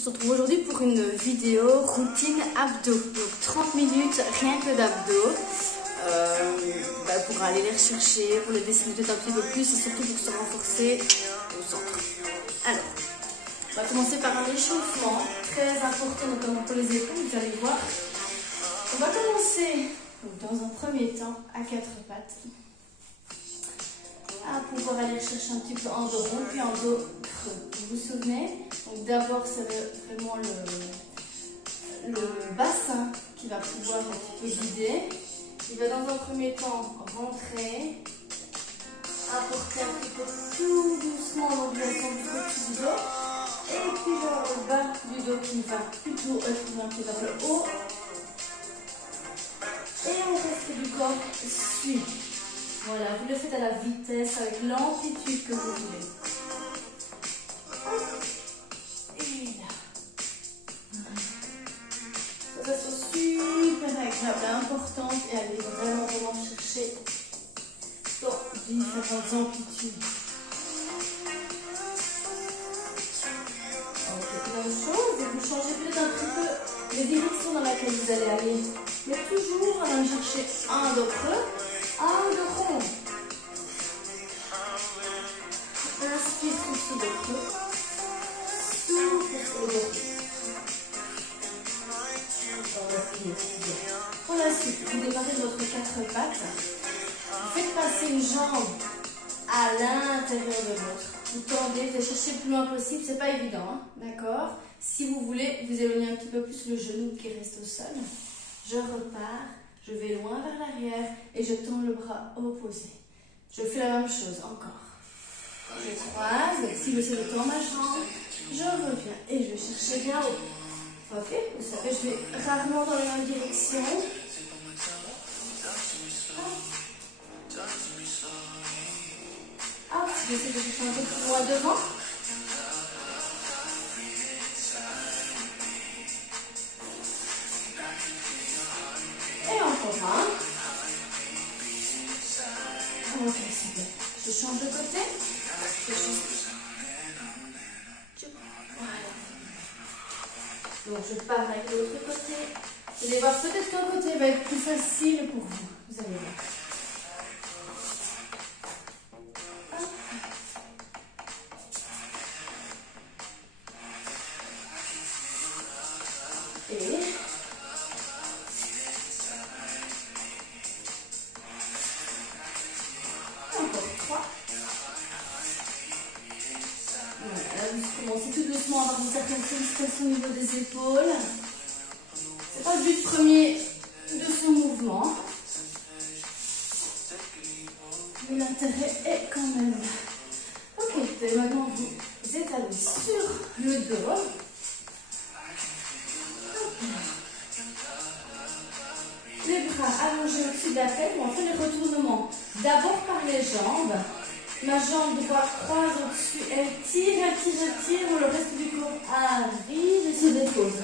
On se retrouve aujourd'hui pour une vidéo routine abdos. Donc 30 minutes rien que d'abdos. Pour aller les rechercher, pour les dessiner peut-être un petit peu plus et surtout pour se renforcer au centre. Alors, on va commencer par un échauffement très important, notamment pour les épaules, vous allez voir. On va commencer donc, dans un premier temps à quatre pattes. À pouvoir aller chercher un petit peu en dos rond puis en dos creux. Vous vous souvenez? Donc d'abord c'est vraiment le bassin qui va pouvoir un petit peu guider. Il va dans un premier temps rentrer, apporter un petit peu tout doucement l'angulation du dessus du dos. Et puis vers le bas du dos qui va plutôt être orienté vers le haut. Et le reste du corps suit. Voilà, vous le faites à la vitesse, avec l'amplitude que vous voulez. Et là. Ça soit super agréable, importante et allez vraiment chercher dans différentes amplitudes. Ok, même chose, et vous changez peut-être un petit peu les directions dans lesquelles vous allez aller. Mais toujours en allant chercher un dos creux. Un dos rond. Inspire sur le creux. Souffle sur le dos. Pour la suite, vous démarrez de votre quatre pattes. Vous faites passer une jambe à l'intérieur de l'autre. Vous tendez, vous allez chercher le plus loin possible. C'est pas évident, hein, d'accord? Si vous voulez, vous éloignez un petit peu plus le genou qui reste au sol. Je repars. Je vais loin vers l'arrière et je tends le bras opposé. Je fais la même chose encore. Je croise, si je de tendre ma jambe, je reviens et je vais chercher bien haut. Ok, vous savez, je vais rarement dans la même direction. Hop, j'essaie de chercher un peu plus loin devant. Ok, super. Je change de côté. Voilà. Donc je pars avec l'autre côté. Vous allez voir, peut-être qu'un côté va être plus facile pour vous. Vous allez voir. Commencez tout doucement à avoir une certaine sollicitation au niveau des épaules. C'est pas le but premier de ce mouvement. Mais l'intérêt est quand même là. Ok, maintenant vous étalez sur le dos. Les bras allongés au-dessus de la tête. On fait les retournements d'abord par les jambes. Ma jambe droite croise au-dessus, elle tire, on le reste du corps arrive et se dépose.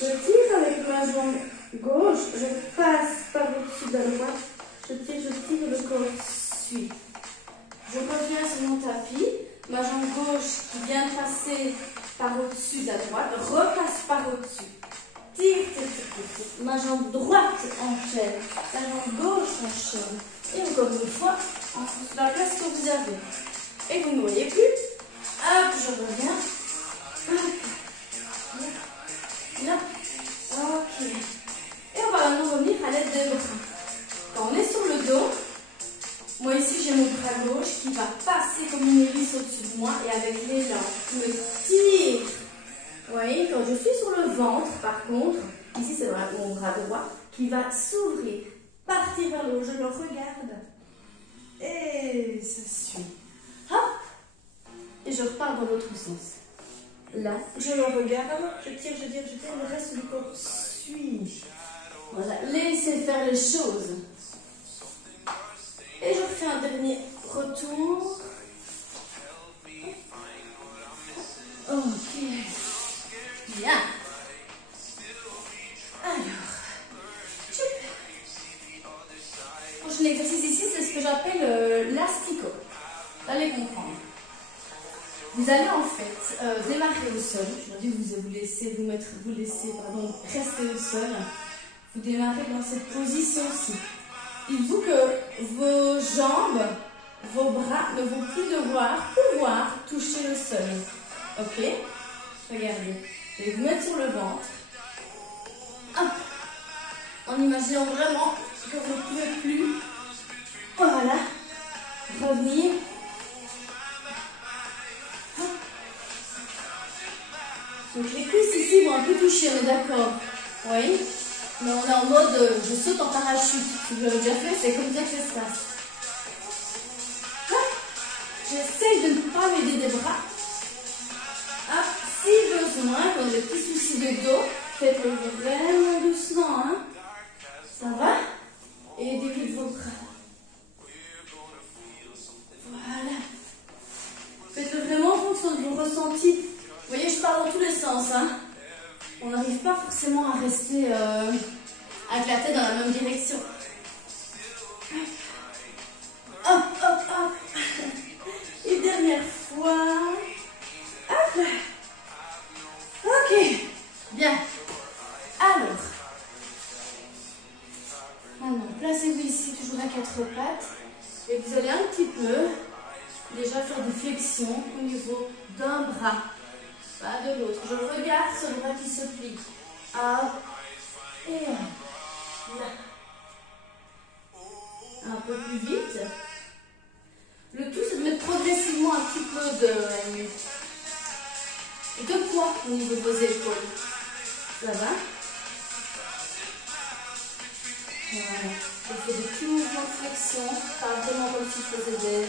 Je tire avec ma jambe gauche, je passe par au-dessus de la droite, je tire, le corps suit. Je reviens sur mon tapis, ma jambe gauche qui vient de passer par au-dessus de la droite, repasse par au-dessus. Tire, ma jambe droite enchaîne, la jambe gauche enchaîne. Et encore une fois, en fonction de la place que vous avez. Et vous ne voyez plus. Hop, je reviens. Hop. Là. Ok. Et on va maintenant revenir à l'aide des bras. Quand on est sur le dos, moi ici j'ai mon bras gauche qui va passer comme une hélice au-dessus de moi et avec les jambes, je me tire. Vous voyez, quand je suis sur le ventre, par contre, ici c'est mon bras droit qui va s'ouvrir. Partir vers le haut, je le regarde et ça suit. Hop, et je repars dans l'autre sens. Là, je le regarde, je tire, le reste du corps suit. Voilà, laissez faire les choses. Et je refais un dernier retour. Ok, bien. Alors. L'exercice ici, c'est ce que j'appelle l'astico. Vous allez comprendre. Vous allez en fait démarrer démarrez au sol. Aujourd'hui, vous laissez rester au sol. Vous démarrez dans cette position-ci. Dites-vous que vos jambes, vos bras ne vont plus pouvoir toucher le sol. Ok? Regardez. Vous allez vous mettre sur le ventre. Hop. En imaginant vraiment que vous ne pouvez plus. Voilà. Revenir. Hop. Donc les cuisses ici vont un peu toucher, on est d'accord? Oui. Mais on est en mode je saute en parachute. Si vous l'avez déjà fait, c'est comme ça que ça se passe. J'essaie de ne pas m'aider des bras. Ah, si besoin, quand on a des petits soucis de dos, faites-le vraiment doucement. Hein. Ça va? Et aidez vos bras. Voilà. Faites-le vraiment en fonction de vos ressentis. Vous voyez, je parle dans tous les sens. Hein. On n'arrive pas forcément à rester avec la tête dans la même direction. Hop, hop, hop. Et dernière fois. Hop. Ok. Bien. Alors. Maintenant, placez-vous ici, toujours à quatre pattes. Et vous allez un petit peu déjà faire des flexions au niveau d'un bras. Pas de l'autre. Je regarde ce bras qui se plie. Hop. Et là. Un peu plus vite. Le tout, c'est de mettre progressivement un petit peu de poids au niveau de vos épaules. Ça va? Voilà. Je fais des petits mouvements de flexion, pas vraiment comme si je faisais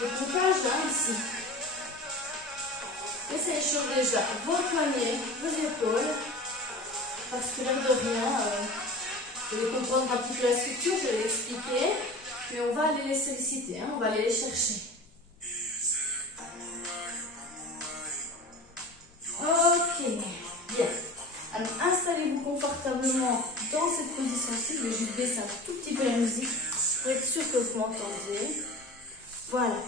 des pompages, hein, ici. Laissez les choses déjà. Vos poignets, vos épaules. Parce que l'air de rien, vous allez comprendre un petit peu la structure, je vais l'expliquer. Mais on va aller les solliciter, hein, on va aller les chercher. Ok, bien. Alors installez-vous confortablement dans cette position-ci. Je vais juste baisser un tout petit peu la musique pour être sûr que vous m'entendez. Voilà.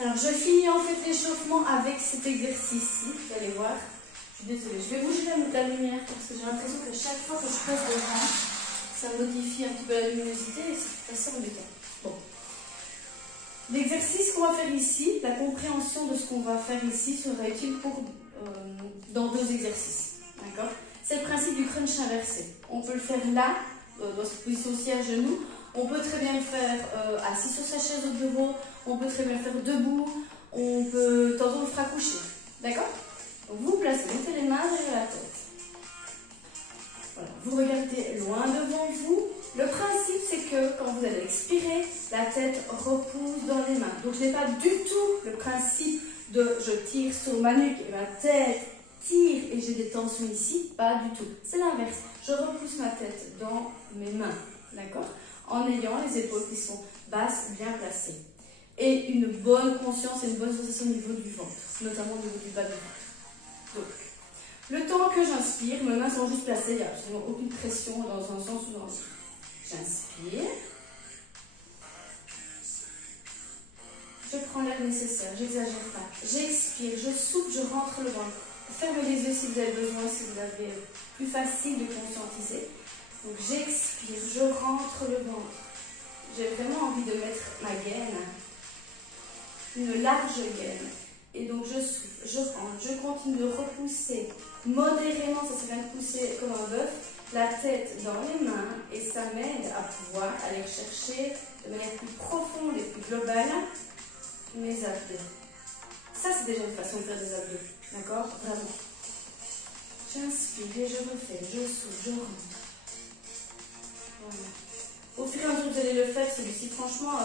Alors je finis en fait l'échauffement avec cet exercice-ci. Vous allez voir. Je suis désolée, je vais bouger la lumière parce que j'ai l'impression que chaque fois que je passe devant, ça modifie un petit peu la luminosité et c'est assez embêtant. Bon. L'exercice qu'on va faire ici, la compréhension de ce qu'on va faire ici sera utile dans deux exercices. D'accord? C'est le principe du crunch inversé. On peut le faire là, dans cette position-ci à genoux. On peut très bien le faire assis sur sa chaise au bureau. On peut très bien le faire debout. On peut tantôt le fera coucher. D'accord? Donc vous placez, mettez les mains derrière la tête. Voilà. Vous regardez loin devant vous. Le principe, c'est que quand vous allez expirer, la tête repousse dans les mains. Donc, je n'ai pas du tout le principe de je tire sur ma nuque et ma tête tire et j'ai des tensions ici. Pas du tout. C'est l'inverse. Je repousse ma tête dans mes mains. D'accord? En ayant les épaules qui sont basses, bien placées. Et une bonne conscience et une bonne sensation au niveau du ventre, notamment au niveau du bas du ventre. Donc, le temps que j'inspire, mes mains sont juste placées, il n'y a absolument aucune pression dans un sens ou dans l'autre. J'inspire. Je prends l'air nécessaire, j'exagère pas. J'expire, je souffle, je rentre le ventre. Fermez les yeux si vous avez besoin, si vous avez plus facile de conscientiser. Donc j'expire, je rentre le ventre. J'ai vraiment envie de mettre ma gaine, une large gaine. Et donc je souffle, je rentre, je continue de repousser modérément, ça serait bien de pousser comme un bœuf, la tête dans les mains et ça m'aide à pouvoir aller chercher de manière plus profonde et plus globale mes abdos. Ça c'est déjà une façon de faire des abdos, d'accord? Vraiment. J'inspire et je refais, je souffle, je rentre. Voilà. Au fur et à mesure que vous allez le faire, celui-ci franchement,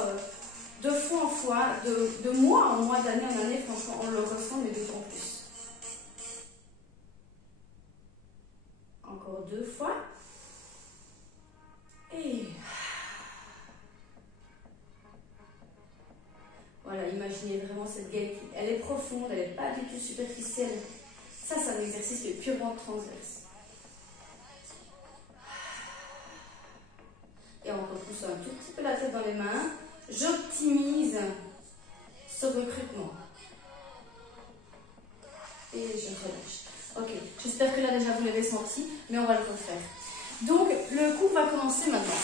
de fois en fois, de mois en mois, d'année en année, franchement on le ressent mais d'autant plus. Encore deux fois. Et voilà, imaginez vraiment cette gaine. Elle est profonde, elle n'est pas du tout superficielle. Ça, c'est un exercice qui est purement transverse. Et on repousse un tout petit peu la tête dans les mains. J'optimise ce recrutement. et je relâche. Ok, j'espère que là déjà vous l'avez senti, mais on va le refaire. Donc le cours va commencer maintenant.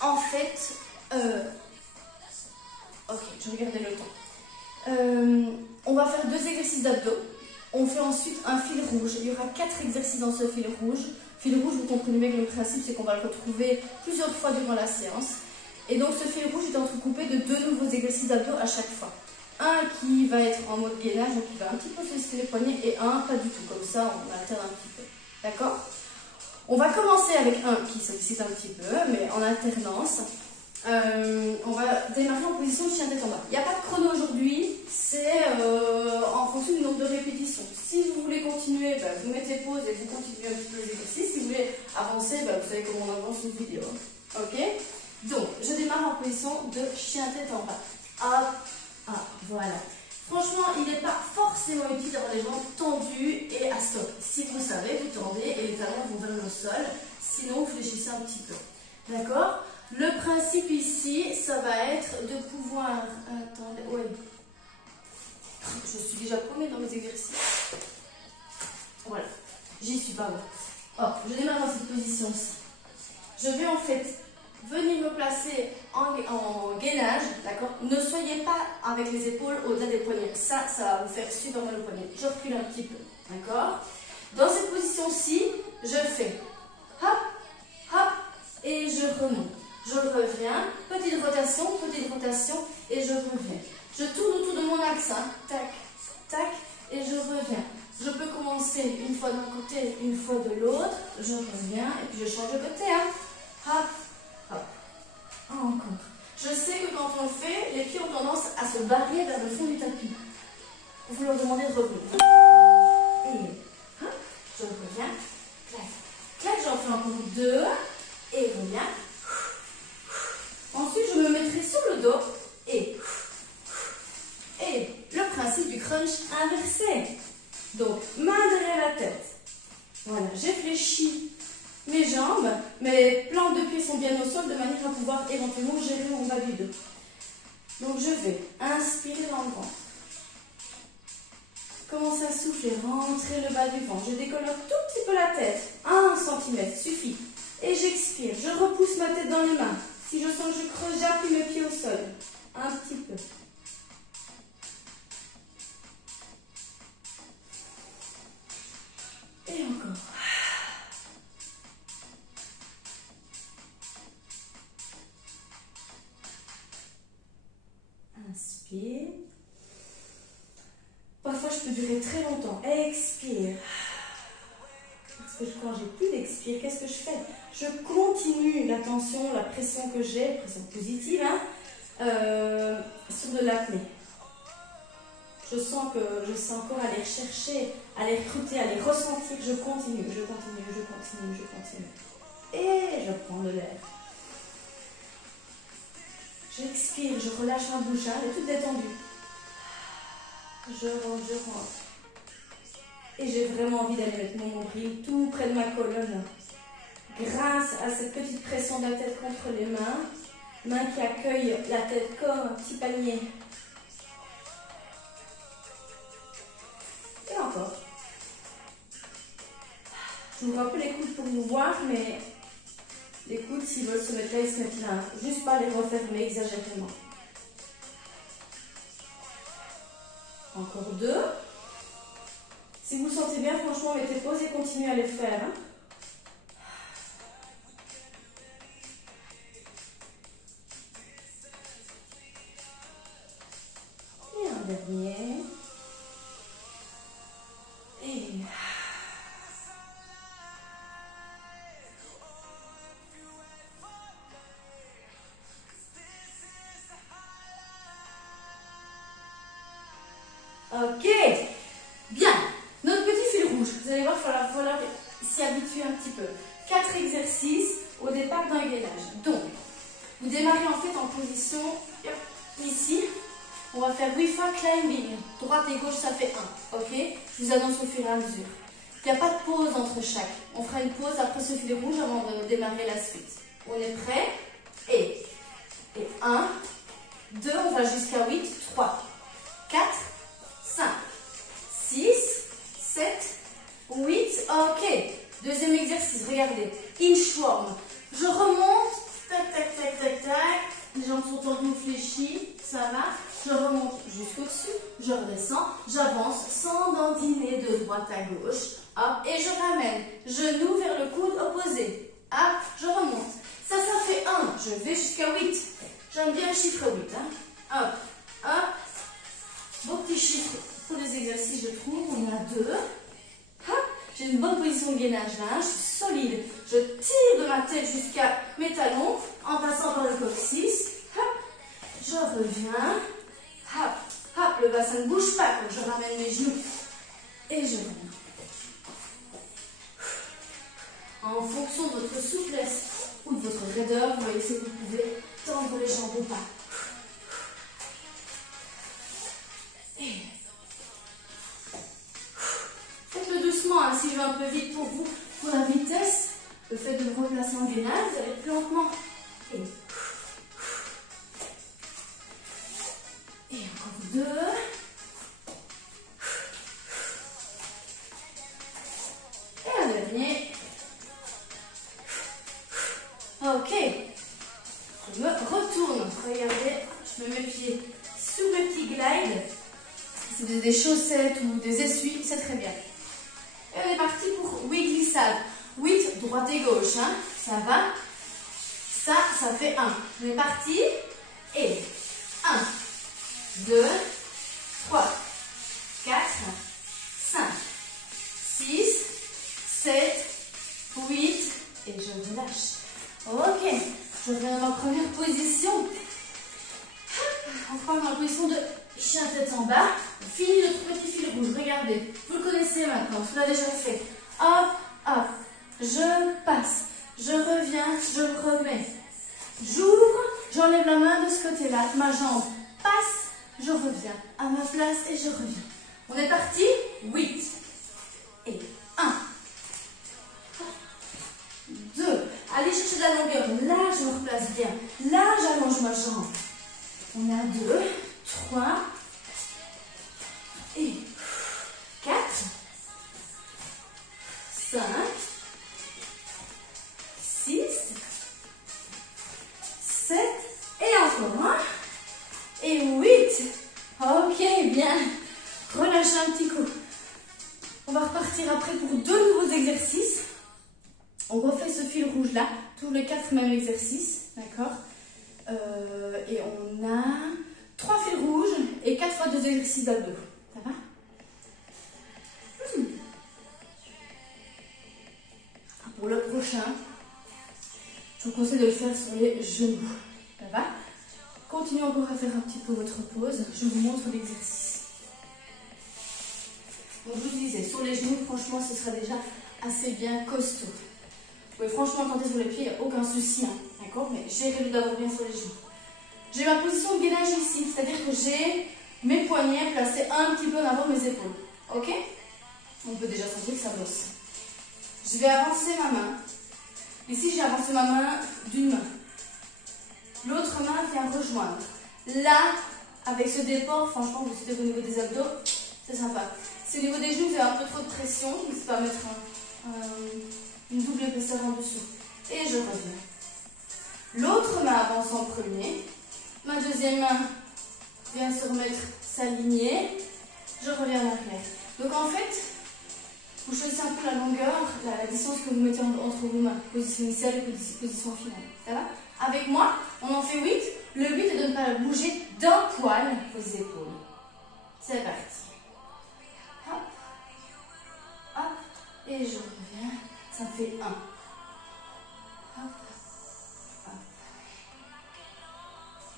En fait, ok, je regardais le temps. On va faire 2 exercices d'abdos. On fait ensuite un fil rouge. Il y aura 4 exercices dans ce fil rouge. Fil rouge, vous comprenez bien que le principe, c'est qu'on va le retrouver plusieurs fois durant la séance. Et donc ce fil rouge est entrecoupé de 2 nouveaux exercices d'abdos à chaque fois. Un qui va être en mode gainage, donc qui va un petit peu solliciter les poignets, et un pas du tout. Comme ça, on alterne un petit peu. D'accord? On va commencer avec un qui sollicite un petit peu, mais en alternance. On va démarrer en position chien tête en bas. Il n'y a pas de chrono aujourd'hui, c'est en fonction du nombre de répétitions. Si vous voulez continuer, vous mettez pause et vous continuez un petit peu les exercices. Si vous voulez avancer, vous savez comment on avance une vidéo. Ok? Donc, je démarre en position de chien tête en bas. Hop, hop, voilà. Franchement, il n'est pas forcément utile d'avoir les jambes tendues et à stop. Si vous savez, vous tendez et les talons vont vers le sol. Sinon, vous fléchissez un petit peu. D'accord? Le principe ici, ça va être de pouvoir... Attendez, ouais. Je suis déjà paumée dans mes exercices. Voilà. J'y suis pas, ouais. Oh, je démarre dans cette position-ci. Je vais en fait venir me placer en gainage, d'accord? Ne soyez pas avec les épaules au-delà des poignets. Ça va vous faire super mal au poignet. Je recule un petit peu, d'accord? Dans cette position-ci, je fais hop, hop, et je remonte. Je reviens, petite rotation, et je reviens. Je tourne autour de mon axe, hein. Tac, tac, et je reviens. Je peux commencer une fois d'un côté, une fois de l'autre. Je reviens, et puis je change de côté, hein. Hop, hop. Encore. Je sais que quand on le fait, les pieds ont tendance à se barrer vers le fond du tapis. Vous leur demandez de revenir. Et hop, je reviens. Clac, clac, j'en fais encore 2. Et reviens. Ensuite, je me mettrai sur le dos et le principe du crunch inversé. Donc, main derrière la tête. Voilà, j'ai fléchi mes jambes, mes plantes de pieds sont bien au sol de manière à pouvoir éventuellement gérer mon bas du dos. Donc, je vais inspirer dans le ventre. Commence à souffler, rentrer le bas du ventre. Je décolle un tout petit peu la tête. 1 cm suffit. Et j'expire. Je repousse ma tête dans les mains. Si je sens que je creuse, j'appuie mes pieds au sol. Un petit peu. Et encore. Inspire. Parfois, je peux durer très longtemps. Expire. Parce que quand j'ai plus d'expire, qu'est-ce que je fais? Je continue la tension, la pression que j'ai, pression positive, hein, sur de l'apnée. Je sens que je sais encore aller chercher, aller recruter, aller ressentir. Je continue. Et je prends de l'air. J'expire, je relâche ma bouche, hein, elle est toute détendue. Je rentre. Et j'ai vraiment envie d'aller mettre mon nombril tout près de ma colonne. Grâce à cette petite pression de la tête contre les mains qui accueillent la tête comme un petit panier. Et encore. Je vous rappelle les coudes pour vous voir, mais les coudes, s'ils veulent se mettre là, ils se mettent là. Juste pas les refermer exagérément. Encore 2. Si vous le sentez bien, franchement, mettez pause et continuez à les faire. Hein. Et un dernier. Et... Ok. Bien. Notre petit fil rouge. Vous allez voir, il va falloir s'y habituer un petit peu. 4 exercices au départ d'un gainage. Donc, vous démarrez en fait en position ici. On va faire 8 fois climbing. Droite et gauche, ça fait 1. Ok? Je vous annonce au fur et à mesure. Il n'y a pas de pause entre chaque. On fera une pause après ce fil rouge avant de démarrer la suite. On est prêt? Et 1, 2, on va jusqu'à 8, 3, 4, 5, 6, 7, 8. Ok. Deuxième exercice, regardez. Inchworm. Je remonte. Tac, tac, tac, tac, tac. Les jambes sont tendues, fléchies. Ça va. Je remonte jusqu'au-dessus. Je redescends. J'avance sans dandiner de droite à gauche. Hop. Et je ramène. Genou vers le coude opposé. Hop. Je remonte. Ça fait 1. Je vais jusqu'à 8. J'aime bien le chiffre 8. Hein. Hop. Hop. Beau petit chiffre pour les exercices, je trouve. On a 2. Hop. J'ai une bonne position de gainage là. Je suis solide. Je tire de ma tête jusqu'à mes talons en passant par le coccyx. Hop. Je reviens. Hop. Hop. Le bassin ne bouge pas quand je ramène mes genoux. Et je reviens. En fonction de votre souplesse ou de votre raideur, vous voyez si vous pouvez tendre les jambes ou pas. Et faites-le doucement, hein, si je vais un peu vite pour vous, pour la vitesse, le fait de me replacer en gainage, vous allez plus lentement. Et encore 2. Et un dernier. Ok. Je me retourne. Regardez, je mets mes pieds sous le petit glide. Si vous avez des chaussettes ou des essuies, c'est très bien. Et on est parti pour 8 glissades. 8, droite et gauche. Hein. Ça va. Ça fait 1. On est parti. Et 1, 2, 3, 4, 5, 6, 7, 8. Et je relâche. Ok. Je reviens dans ma première position. On prend dans la position de chien tête en bas. On finit notre petit fil rouge. Regardez. Vous le connaissez maintenant. Vous l'avez déjà fait. Hop, hop. Je passe. Je reviens. Je remets. J'ouvre. J'enlève la main de ce côté-là. Ma jambe passe. Je reviens à ma place et je reviens. On est parti. 8. Et 1. 2. Allez chercher de la longueur. Là, je me replace bien. Là, j'allonge ma jambe. On a 2, 3 et 4, 5, 6, 7 et encore 1 et 8. Ok, bien. Relâchez un petit coup. On va repartir après pour 2 nouveaux exercices. On refait ce fil rouge là, tous les 4 mêmes exercices, d'accord. Et on a 3 fils rouges et 4 fois 2 exercices d'abdos. Ça va? Pour le prochain, je vous conseille de le faire sur les genoux. Ça va? Continuez encore à faire un petit peu votre pause. Je vous montre l'exercice. Donc je vous disais, sur les genoux, franchement, ce sera déjà assez bien costaud. Vous pouvez franchement tenter sur les pieds, il n'y a aucun souci, hein, d'accord? Mais gérez-le d'abord bien sur les genoux. J'ai ma position de gainage ici, c'est-à-dire que j'ai mes poignets placés un petit peu en avant de mes épaules. Ok? On peut déjà sentir que ça bosse. Je vais avancer ma main. Ici, j'ai avancé ma main d'une main. L'autre main vient rejoindre. Là, avec ce déport, franchement, vous sentez au niveau des abdos, c'est sympa. Si au niveau des genoux, vous avez un peu trop de pression, n'hésitez pas à mettre une double épaisseur en dessous. Et je reviens. L'autre main avance en premier. Ma deuxième main vient se remettre, s'aligner. Je reviens en arrière. Donc en fait, vous choisissez un peu la longueur, la distance que vous mettez entre vos mains. Position initiale et position finale. Ça va? Avec moi, on en fait 8. Le but est de ne pas bouger d'un poil vos épaules. C'est parti. Hop. Hop. Et je reviens. Ça fait 1. Hop. Hop.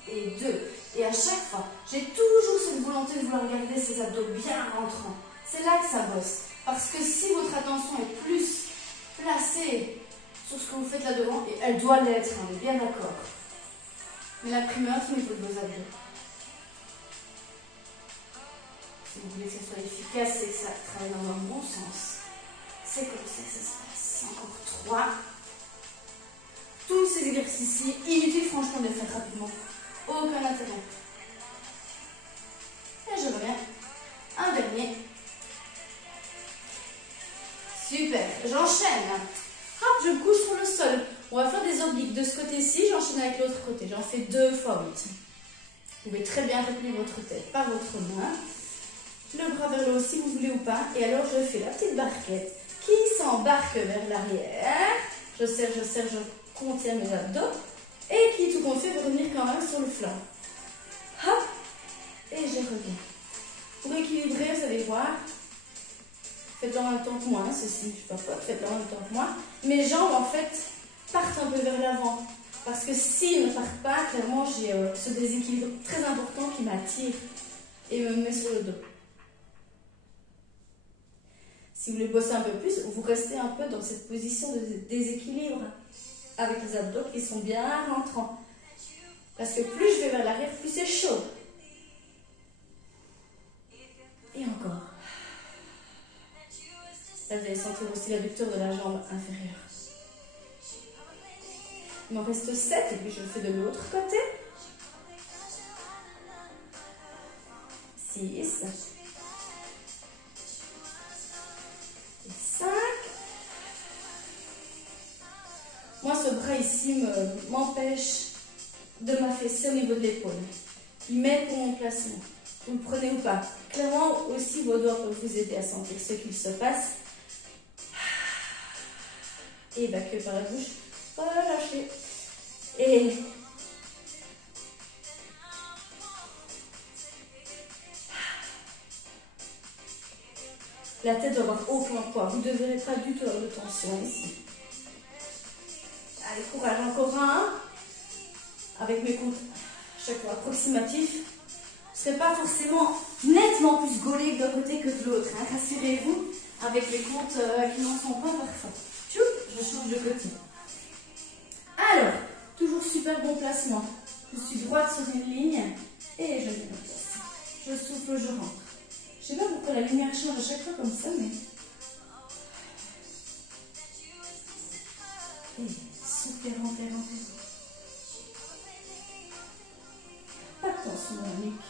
Et 2. Et à chaque fois, j'ai toujours cette volonté de vouloir garder ces abdos bien rentrants. C'est là que ça bosse. Parce que si votre attention est plus placée sur ce que vous faites là devant, et elle doit l'être, on est bien d'accord. Mais la primeur, c'est au niveau de vos abdos. Si vous voulez que ça soit efficace et que ça travaille dans un bon sens, c'est comme ça que ça se passe. Encore 3. Tous ces exercices-ci, inutile franchement de les faire rapidement. Aucun intérêt. Et je reviens. Un dernier. Super, j'enchaîne. Hop, je me couche sur le sol. On va faire des obliques de ce côté-ci, j'enchaîne avec l'autre côté. J'en fais 2 fois 8. Vous pouvez très bien retenir votre tête par votre main. Le bras vers le haut si vous voulez ou pas. Et alors je fais la petite barquette qui s'embarque vers l'arrière. Je serre, je contiens mes abdos. Et qui tout compte fait veut revenir quand même sur le flanc. Hop, et je reviens. Pour équilibrer, vous allez voir. Faites-le en même temps que moi, ceci, je papote, faites-le en même temps que moi. Mes jambes, en fait, partent un peu vers l'avant. Parce que s'ils ne partent pas, clairement, j'ai ce déséquilibre très important qui m'attire et me met sur le dos. Si vous voulez bosser un peu plus, vous restez un peu dans cette position de déséquilibre avec les abdos qui sont bien rentrants. Parce que plus je vais vers l'arrière, plus c'est chaud. Et encore. Là, vous allez sentir aussi l'adducteur de la jambe inférieure. Il m'en reste 7 et puis je le fais de l'autre côté. 6. Et 5. Moi, ce bras ici m'empêche de m'affaisser au niveau de l'épaule. Il m'aide pour mon placement. Vous le prenez ou pas. Clairement, aussi, vos doigts peuvent vous aider à sentir ce qu'il se passe. Et évacuer par la bouche. Relâchez. Et la tête doit avoir aucun poids. Vous ne devrez pas du tout avoir de tension ici. Allez, courage. Encore un. Avec mes comptes chaque fois approximatifs. Ce n'est pas forcément nettement plus gaulé d'un côté que de l'autre. Hein. Rassurez-vous, avec les comptes qui n'en sont pas parfaits. Je change de côté. Alors, toujours super bon placement. Je suis droite sur une ligne et je mets ma place. Je souffle, je rentre. Je ne sais pas pourquoi la lumière change à chaque fois comme ça, mais... Et souffle, rentre. Pas de tension dans la nuque.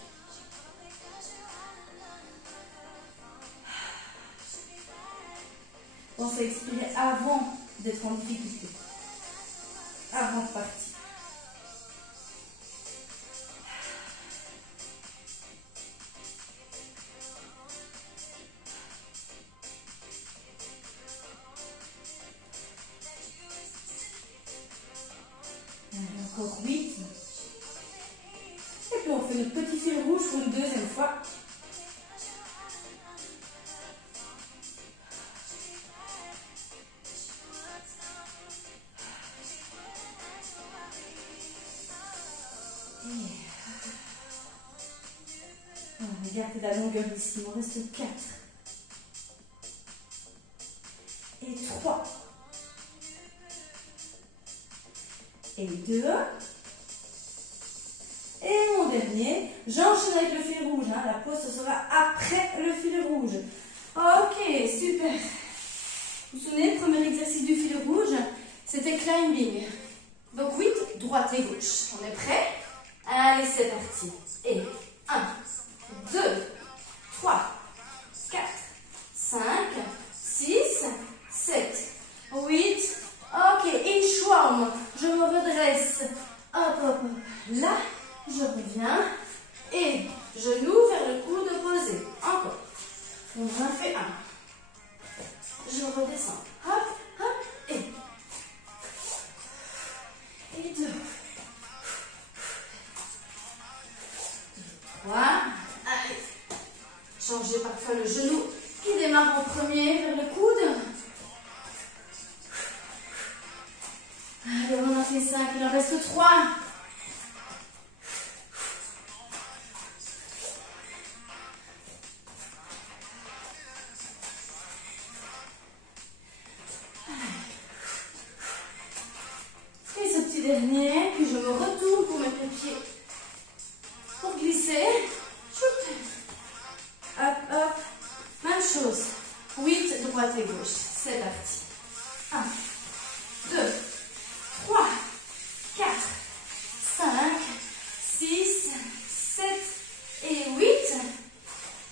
Pensez à expirer avant d'être en difficulté. Avant de partir. Encore 8. Et puis on fait notre petit fil rouge pour une deuxième fois. Regardez la longueur ici, il m'en reste 4. Et 3. Et 2. Et mon dernier, j'enchaîne avec le fil rouge. Hein. La pause, ce sera après le fil rouge. Ok, super. Vous vous souvenez, le premier exercice du fil rouge, c'était climbing. Donc 8, droite et gauche. On est prêt? Allez, c'est parti. Et 1, 2, 3, 4, 5, 6, 7, 8. Ok, inchworm. Je me redresse. Hop, hop, hop. Là, je reviens. Et genou vers le coude opposé. Encore. On en fait 1. Je redescends. Hop, hop, et 2. 3. Allez. Changez parfois le genou qui démarre en premier vers le coude. Allez, on en a fait 5, il en reste 3. Et ce petit dernier, puis je me retourne pour mettre le pied pour glisser. Hop, hop. Même chose. 8, droite et gauche. C'est parti. 1, 2, 3, 4, 5, 6, 7 et 8.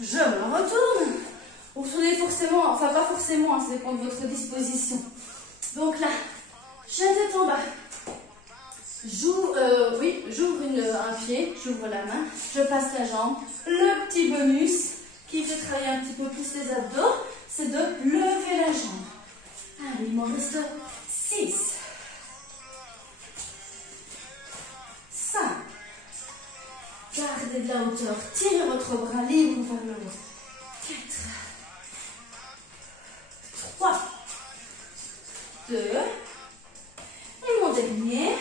Je me retourne. Vous vous souvenez forcément dépend, enfin pas forcément, hein, ça dépend de votre disposition. Donc là, je tête en bas. J'ouvre un pied, j'ouvre la main, je passe la jambe. Le petit bonus qui fait travailler un petit peu plus les abdos, c'est de lever la jambe. Allez, il m'en reste 6, 5. Gardez de la hauteur, tirez votre bras libre vers le haut. 4, 3, 2, et mon dernier.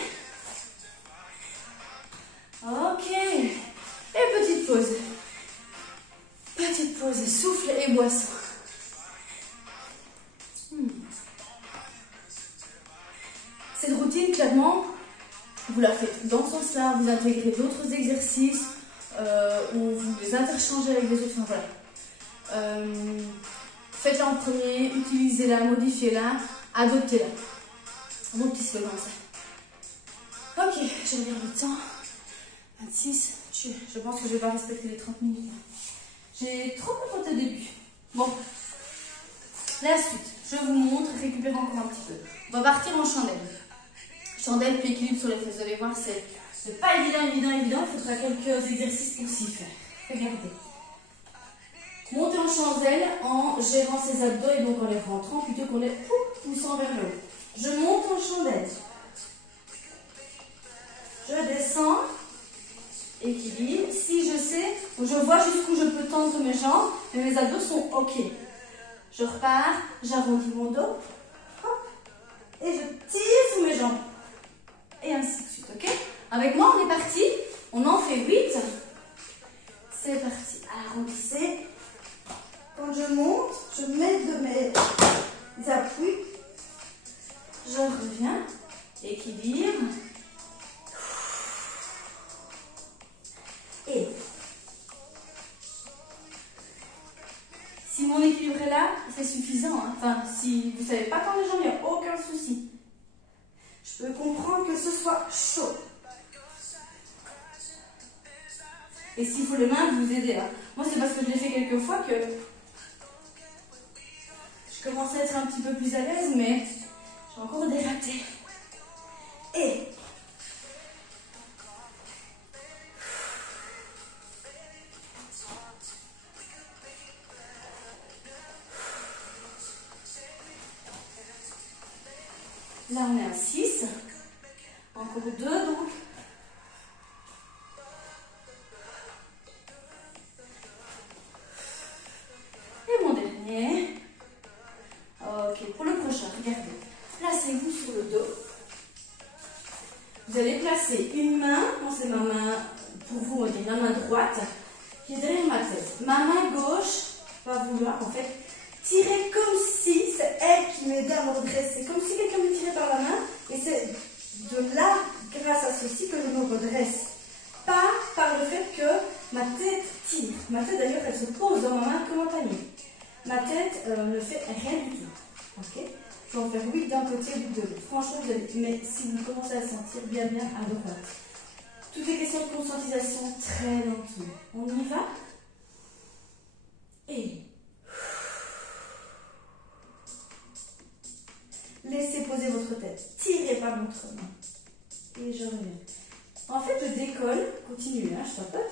Ok, et petite pause. Petite pause, souffle et boisson. Cette routine, clairement, vous la faites dans ce sens-là, vous intégrez d'autres exercices ou vous les interchangez avec les autres. Enfin, voilà. Faites-la en premier, utilisez-la, modifiez-la, adoptez-la. Mon petit slogan, ça. Ok, je regarde le temps. 26, je pense que je ne vais pas respecter les 30 minutes. J'ai trop content au début. Bon, la suite, je vous montre, récupérez encore un petit peu. On va partir en chandelle. Chandelle puis équilibre sur les fesses. Vous allez voir, c'est pas évident. Il faudra quelques exercices pour s'y faire. Regardez. Montez en chandelle en gérant ses abdos et donc en les rentrant plutôt qu'en les poussant vers le haut. Je monte en chandelle. Je descends. Équilibre. Si je sais, je vois jusqu'où je peux tendre mes jambes, mais mes abdos sont OK. Je repars, j'arrondis mon dos, hop, et je tire sous mes jambes. Et ainsi de suite, OK? Avec moi, on est parti. On en fait 8. C'est parti. Arrondissez. Quand je monte, je mets de mes appuis. Je reviens. Équilibre. Et si mon équilibre est là, c'est suffisant. Hein. Enfin, si vous ne savez pas quand les jambes, il n'y a aucun souci. Je peux comprendre que ce soit chaud. Et s'il faut les mains, vous aider. Hein. Moi, c'est parce que je l'ai fait quelques fois que je commence à être un petit peu plus à l'aise, mais j'ai encore des ratés. Et là, on est à 6. Encore 2, donc. Et mon dernier. Ok, pour le prochain, regardez. Placez-vous sur le dos. Vous allez placer une main, bon, c'est ma main, pour vous, on dit ma main droite, qui est derrière ma tête. Ma main gauche va vouloir, en fait, tirer comme si c'est elle qui m'aidait à me redresser. Comme si quelqu'un me tirait par la main. Et c'est de là, grâce à ceci, que je me redresse. Pas par le fait que ma tête tire. Ma tête, d'ailleurs, elle se pose dans ma main comme un panier. Ma tête ne fait rien du tout. Ok? Je vais en faire 8 d'un côté, 8 de l'autre. Franchement, vous allez, mais si vous commencez à sentir bien à droite. Toutes les questions de conscientisation très lentement. On y va? Et laissez poser votre tête. Tirez par votre main. Et je reviens. En fait, je décolle. Continuez, hein, je tapote.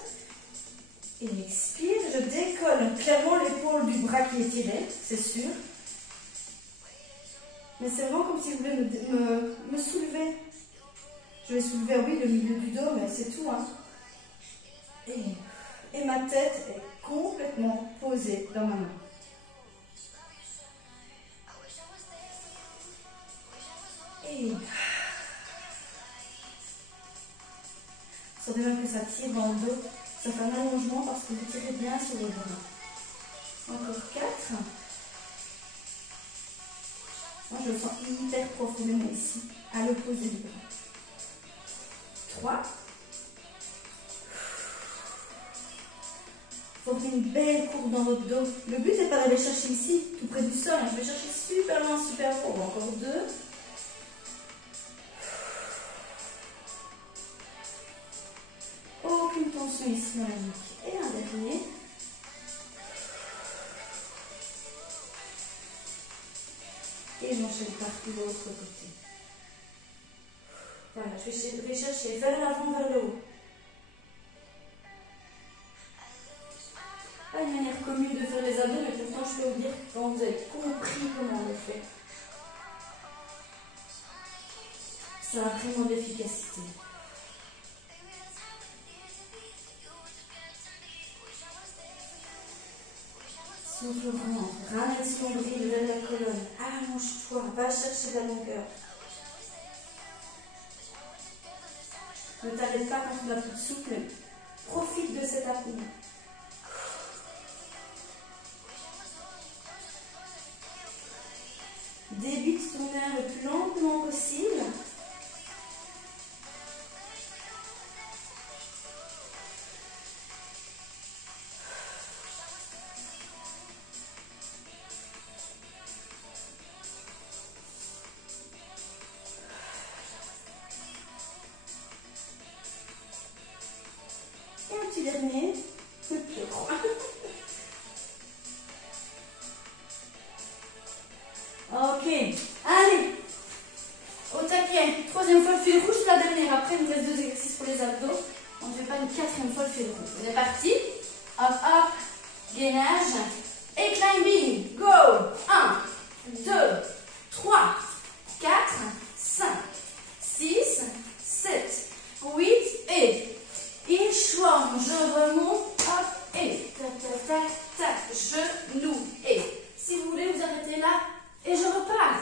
Et expire. Je décolle clairement l'épaule du bras qui est tiré, c'est sûr. Mais c'est vraiment comme si vous voulez me soulever. Je vais soulever, oui, le milieu du dos, mais c'est tout. Hein. Et ma tête est complètement posée dans ma main. Et vous sentez même que ça tire dans le dos. Ça fait un allongement parce que vous tirez bien sur les bras. Encore 4. Moi, je le sens hyper profondément ici, à l'opposé du bras. 3. Formez une belle courbe dans votre dos. Le but, c'est pas d'aller chercher ici, tout près du sol. Je vais chercher super loin, super haut. Encore 2. Aucune tension ici dans la nuque. Et un dernier. Et j'enchaîne partout de l'autre côté. Voilà, je vais chercher vers l'avant, vers le haut. Pas une manière commune de faire les abdos, mais pourtant je peux vous dire quand vous avez compris comment on le fait. Ça a vraiment d'efficacité. Souffle grand, ramène son nombril vers la colonne, allonge-toi, va chercher de la longueur. Ne t'arrête pas quand tu n'as plus de souffle, profite de cette apnée. Débite ton air le plus lentement possible. Et un petit dernier, je crois. Ok, allez, au taquet, troisième fois le fil rouge, c'est la dernière. Après, il nous reste 2 exercices pour les abdos. On ne fait pas une 4e fois le fil rouge. On est parti. Hop, hop, gainage et climbing. Go. 1, 2, 3, 4, 5, 6, 7, 8 et inchworm. Je remonte, hop, et tac, tac, tac, tac, genou et. Si vous voulez, vous arrêtez là. Et je repars.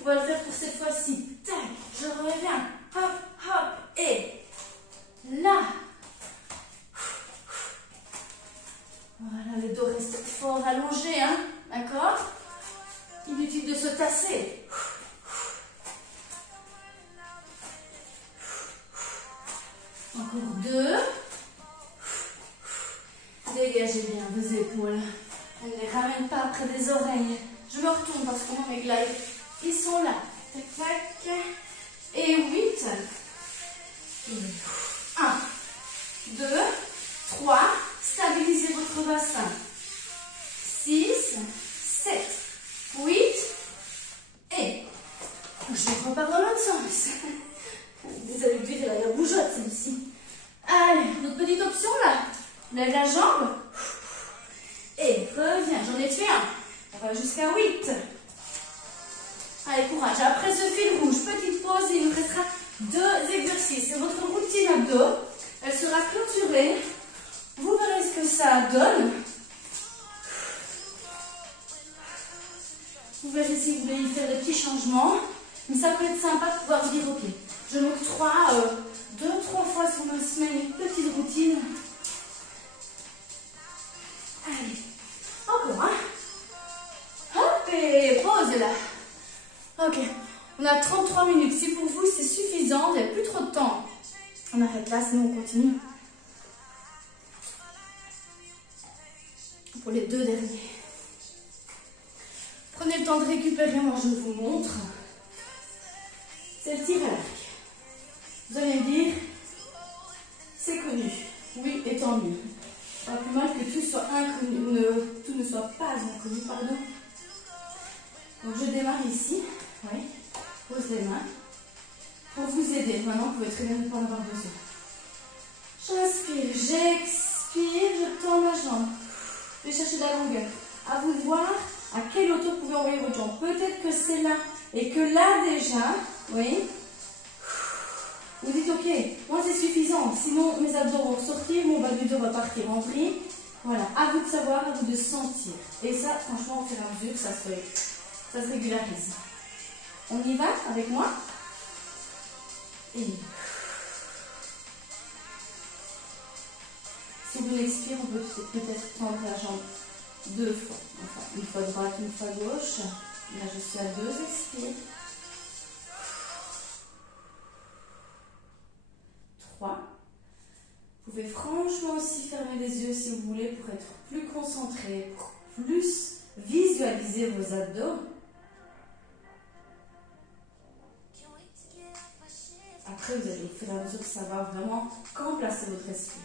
On va le faire pour cette fois-ci. Tac, je reviens. Hop, hop, et là. Voilà, le dos reste fort allongé, hein. D'accord? Inutile de se tasser. Encore 2. Dégagez bien vos épaules. On ne les ramène pas après des oreilles. Je me retourne parce que moi, mes glides, ils sont là. Tac, tac. Et 8. 1, 2, 3. Stabilisez votre bassin. 6, 7, 8. Et je repars dans l'autre sens. Vous allez dire, elle a la bougeotte, celle-ci. Allez, notre petite option là. Lève la jambe. Et reviens, j'en ai tué un. On va jusqu'à 8. Allez, courage. Après ce fil rouge, petite pause, il nous restera 2 exercices. C'est votre routine abdos. Elle sera clôturée. Vous verrez ce que ça donne. Vous verrez si vous voulez y faire des petits changements. Mais ça peut être sympa de pouvoir vous dire, ok, je m'octroie 2-3 fois sur ma semaine une petite routine. Allez, encore, hein. Hop, et pause là. Ok, on a 33 minutes. Si pour vous c'est suffisant, il n'y a plus trop de temps, on arrête là, sinon on continue. Pour les 2 derniers. Prenez le temps de récupérer, moi je vous montre. C'est le tir à l'arc. Vous allez me dire, c'est connu. Oui, et tant mieux. Pas plus mal que tout soit inconnu, tout ne soit pas inconnu, pardon. Donc je démarre ici, oui, pose les mains, pour vous aider. Maintenant, vous pouvez très bien ne pas en avoir besoin. J'inspire, j'expire, je tends ma jambe. Je vais chercher de la longueur. À vous de voir à quelle hauteur vous pouvez envoyer votre jambe. Peut-être que c'est là, et que là déjà, oui, vous dites, ok, moi c'est suffisant, sinon mes abdos vont ressortir, mon bas du dos va partir en vrille. Voilà, à vous de savoir, à vous de sentir. Et ça, franchement, au fur et à mesure, ça se régularise. On y va avec moi. Et si vous l'expirez, on peut peut-être tendre la jambe 2 fois. Enfin, une fois droite, une fois gauche. Là, je suis à 2 expires. 3. Vous pouvez franchement aussi fermer les yeux si vous voulez pour être plus concentré, pour plus visualiser vos abdos. Après, vous allez au fur et à mesure savoir vraiment quand placer votre esprit.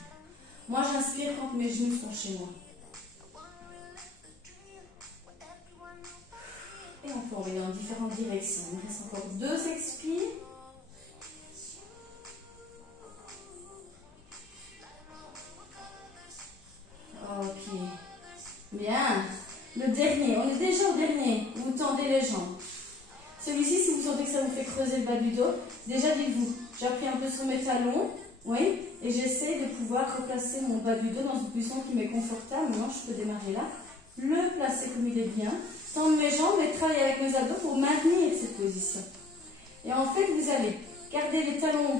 Moi, j'inspire quand mes genoux sont chez moi. Et fois, on va aller dans différentes directions. Il reste encore 2 expires. Ok. Bien. Le dernier, on est déjà au dernier. Vous tendez les jambes. Celui-ci, si vous sentez que ça vous fait creuser le bas du dos, déjà dites-vous, j'appuie un peu sur mes talons, oui, et j'essaie de pouvoir replacer mon bas du dos dans une position qui m'est confortable. Maintenant, je peux démarrer là, le placer comme il est bien, tendre mes jambes et travailler avec mes abdos pour maintenir cette position. Et en fait, vous allez garder les talons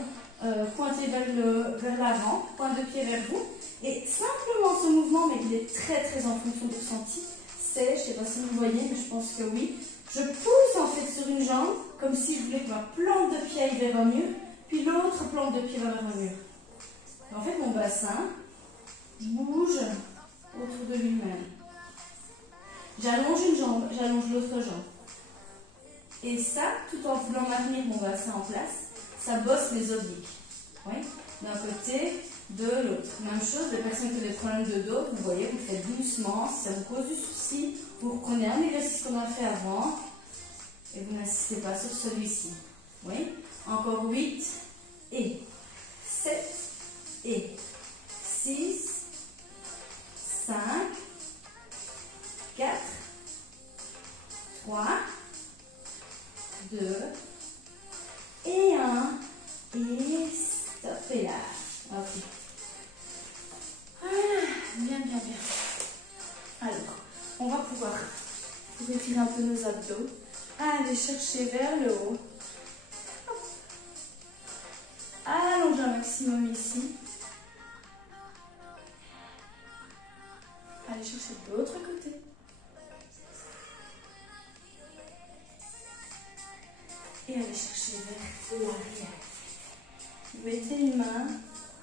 pointés vers l'avant, pointe de pied vers vous, et simplement ce mouvement, mais il est très très en fonction du ressenti, c'est, je ne sais pas si vous voyez, mais je pense que oui, je pousse en fait sur une jambe, comme si je voulais que ma plante de pied aille vers un mur, puis l'autre plante de pied va vers un mur. Et en fait, mon bassin bouge autour de lui-même. J'allonge une jambe, j'allonge l'autre jambe. Et ça, tout en voulant maintenir mon bassin en place, ça bosse les obliques. Oui, d'un côté, de l'autre. Même chose, les personnes qui ont des problèmes de dos, vous voyez, vous le faites doucement. Si ça vous cause du souci, vous reprenez un exercice qu'on a fait avant et vous n'insistez pas sur celui-ci. Oui, encore 8 et 7 et 6, 5, 4, 3, 2 et 1 et stop et là. Ok. Voilà, bien, bien, bien. Alors, on va pouvoir retirer un peu nos abdos, aller chercher vers le haut. Allonge un maximum ici. Allez chercher de l'autre côté. Et allez chercher vers l'arrière. Mettez une main.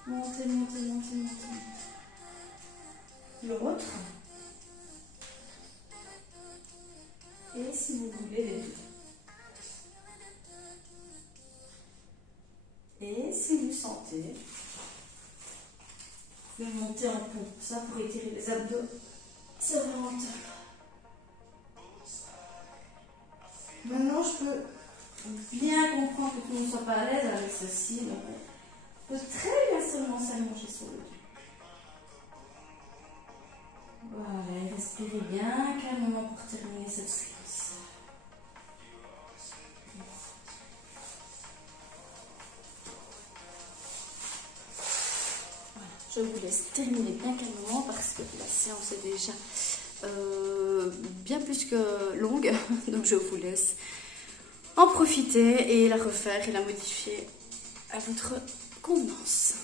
Montez, montez, montez, montez. L'autre. Et si vous voulez, les deux. Et si vous sentez, vous pouvez monter en pont. Ça pour étirer les abdos. C'est vraiment top. Maintenant, je peux bien comprendre que tout le monde ne soit pas à l'aise avec ceci. Donc, on peut très bien seulement s'allonger sur le dos. Voilà, respirez bien calmement pour terminer cette séance. Voilà, je vous laisse terminer bien calmement parce que la séance est déjà bien plus que longue. Donc je vous laisse en profiter et la refaire et la modifier à votre convenance.